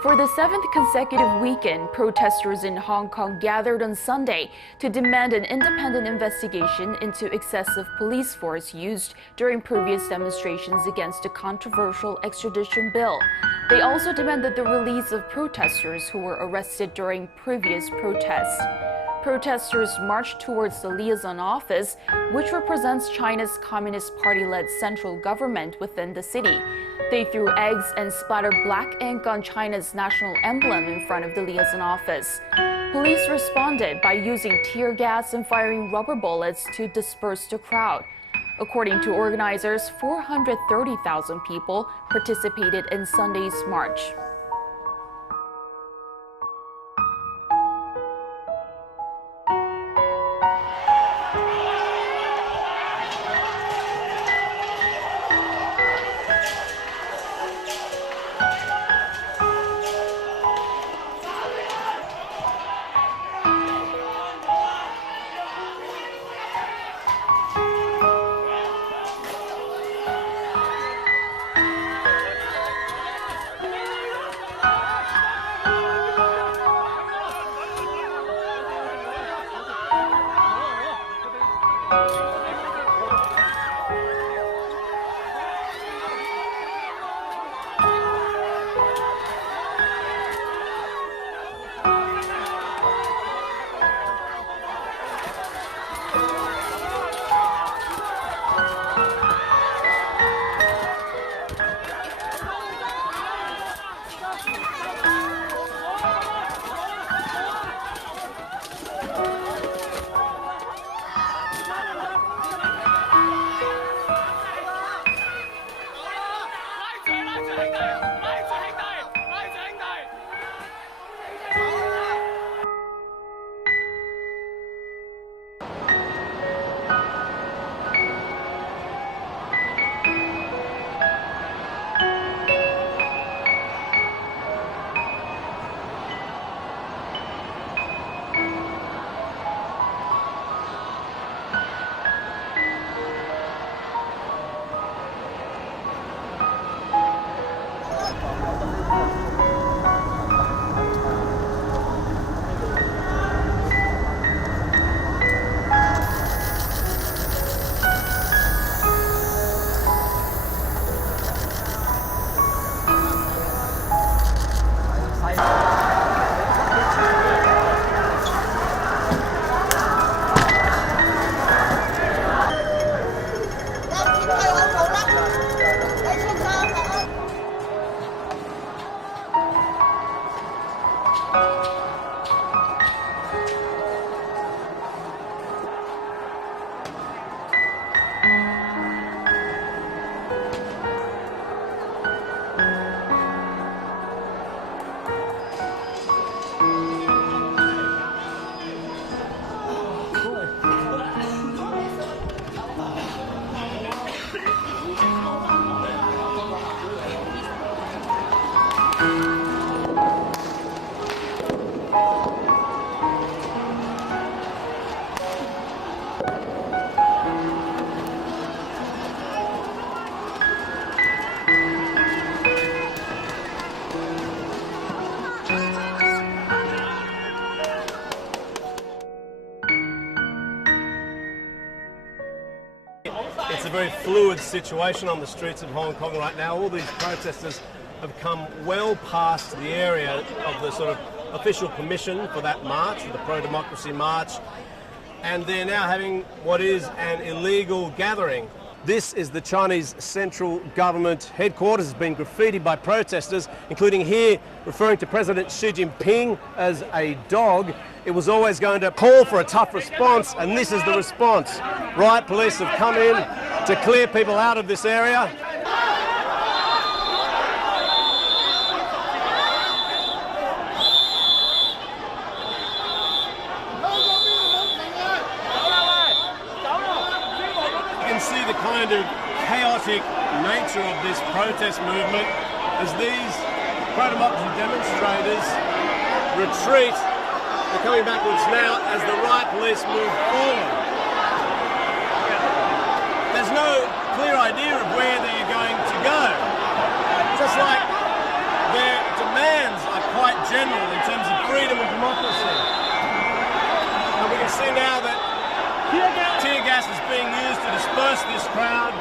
For the seventh consecutive weekend, protesters in Hong Kong gathered on Sunday to demand an independent investigation into excessive police force used during previous demonstrations against the controversial extradition bill. They also demanded the release of protesters who were arrested during previous protests. Protesters marched towards the liaison office, which represents China's Communist Party-led central government within the city. They threw eggs and splattered black ink on China's national emblem in front of the liaison office. Police responded by using tear gas and firing rubber bullets to disperse the crowd. According to organizers, 430,000 people participated in Sunday's march. It's a very fluid situation on the streets of Hong Kong right now. All these protesters have come well past the area of the sort of official permission for that march, for the pro-democracy march, and they're now having what is an illegal gathering. This is the Chinese central government headquarters. It's been graffitied by protesters, including here referring to President Xi Jinping as a dog. It was always going to call for a tough response, and this is the response. Riot police have come in to clear people out of this area. You can see the kind of chaotic nature of this protest movement as these pro-democracy demonstrators retreat. They're coming backwards now as the riot police move forward. There's no clear idea of where they're going to go. Just like their demands quite general in terms of freedom and democracy. And we can see now that tear gas is being used to disperse this crowd.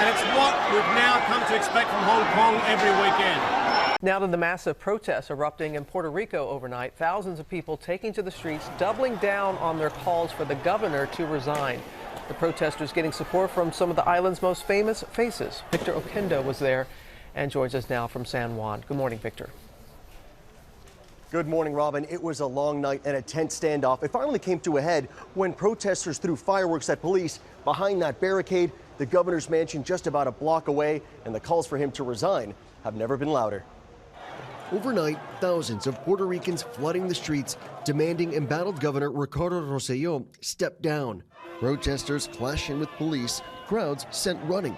And it's what we've now come to expect from Hong Kong every weekend. Now to the massive protests erupting in Puerto Rico overnight. Thousands of people taking to the streets, doubling down on their calls for the governor to resign. The protesters getting support from some of the island's most famous faces. Victor Oquendo was there and joins us now from San Juan. Good morning, Victor. Good morning, Robin. It was a long night and a tense standoff. It finally came to a head when protesters threw fireworks at police behind that barricade. The governor's mansion just about a block away, and the calls for him to resign have never been louder. Overnight, thousands of Puerto Ricans flooding the streets, demanding embattled Governor Ricardo Rosselló step down. Protesters clashing with police, crowds sent running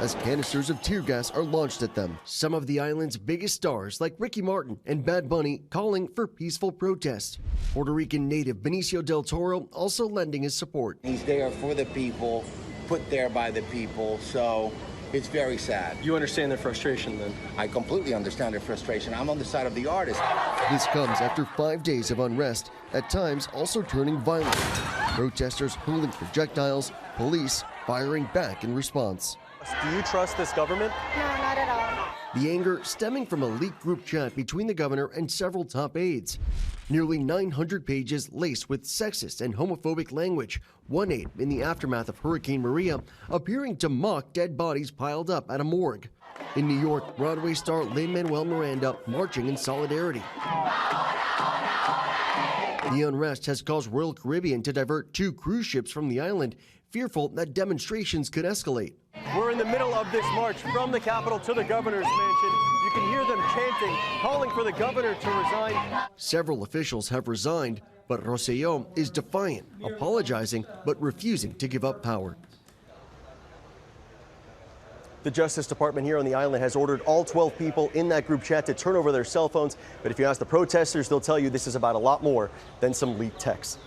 as canisters of tear gas are launched at them. Some of the island's biggest stars, like Ricky Martin and Bad Bunny, calling for peaceful protest. Puerto Rican native Benicio del Toro also lending his support. He's there for the people, put there by the people, so it's very sad. You understand their frustration then? I completely understand their frustration. I'm on the side of the artist. This comes after 5 days of unrest, at times also turning violent. Protesters hurling projectiles, police firing back in response. Do you trust this government? No, not at all. The anger stemming from a leaked group chat between the governor and several top aides. Nearly 900 pages laced with sexist and homophobic language. One aide, in the aftermath of Hurricane Maria, appearing to mock dead bodies piled up at a morgue. In New York, Broadway star Lin-Manuel Miranda marching in solidarity. The unrest has caused Royal Caribbean to divert 2 cruise ships from the island, fearful that demonstrations could escalate. We're in the middle of this march from the Capitol to the governor's mansion. You can hear them chanting, calling for the governor to resign. Several officials have resigned, but Rosselló is defiant, apologizing, but refusing to give up power. The Justice Department here on the island has ordered all 12 people in that group chat to turn over their cell phones. But if you ask the protesters, they'll tell you this is about a lot more than some leaked texts.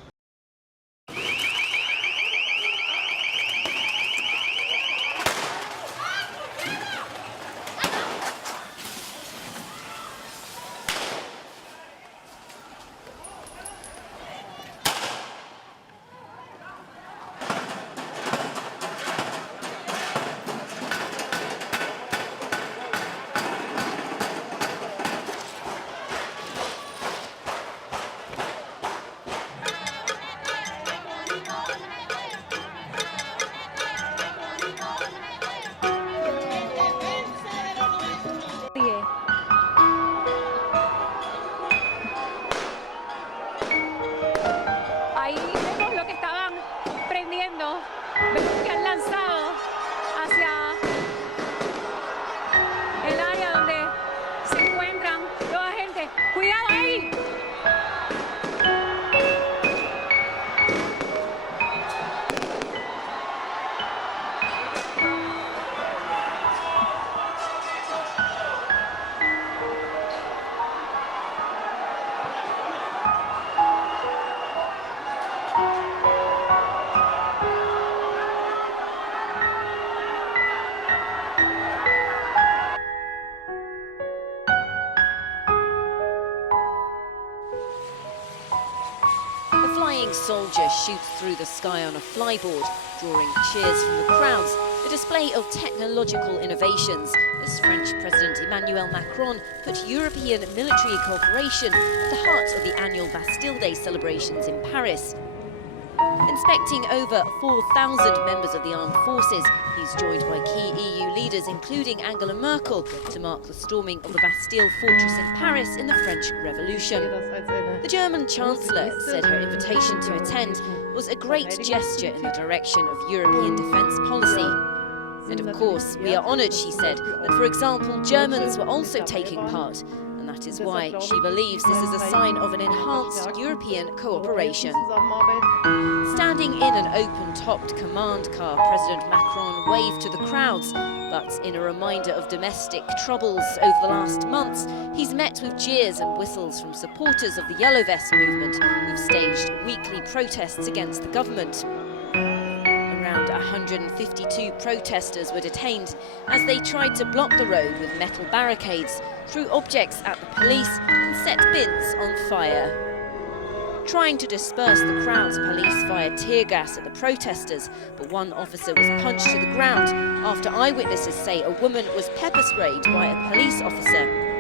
Ahí vemos lo que estaban prendiendo, vemos que han lanzado hacia el área donde se encuentran toda la gente. ¡Cuidado ahí! A flying soldier shoots through the sky on a flyboard, drawing cheers from the crowds, a display of technological innovations as French President Emmanuel Macron put European military cooperation at the heart of the annual Bastille Day celebrations in Paris. Inspecting over 4,000 members of the armed forces, he's joined by key EU leaders, including Angela Merkel, to mark the storming of the Bastille fortress in Paris in the French Revolution. The German Chancellor said her invitation to attend was a great gesture in the direction of European defence policy. And of course, we are honoured, she said, that, for example, Germans were also taking part. And that is why she believes this is a sign of an enhanced European cooperation. Standing in an open-topped command car, President Macron waved to the crowds, but in a reminder of domestic troubles over the last months, he's met with jeers and whistles from supporters of the Yellow Vest movement, who've staged weekly protests against the government. Around 152 protesters were detained as they tried to block the road with metal barricades, threw objects at the police and set bins on fire. Trying to disperse the crowds, police fired tear gas at the protesters, but one officer was punched to the ground after eyewitnesses say a woman was pepper sprayed by a police officer.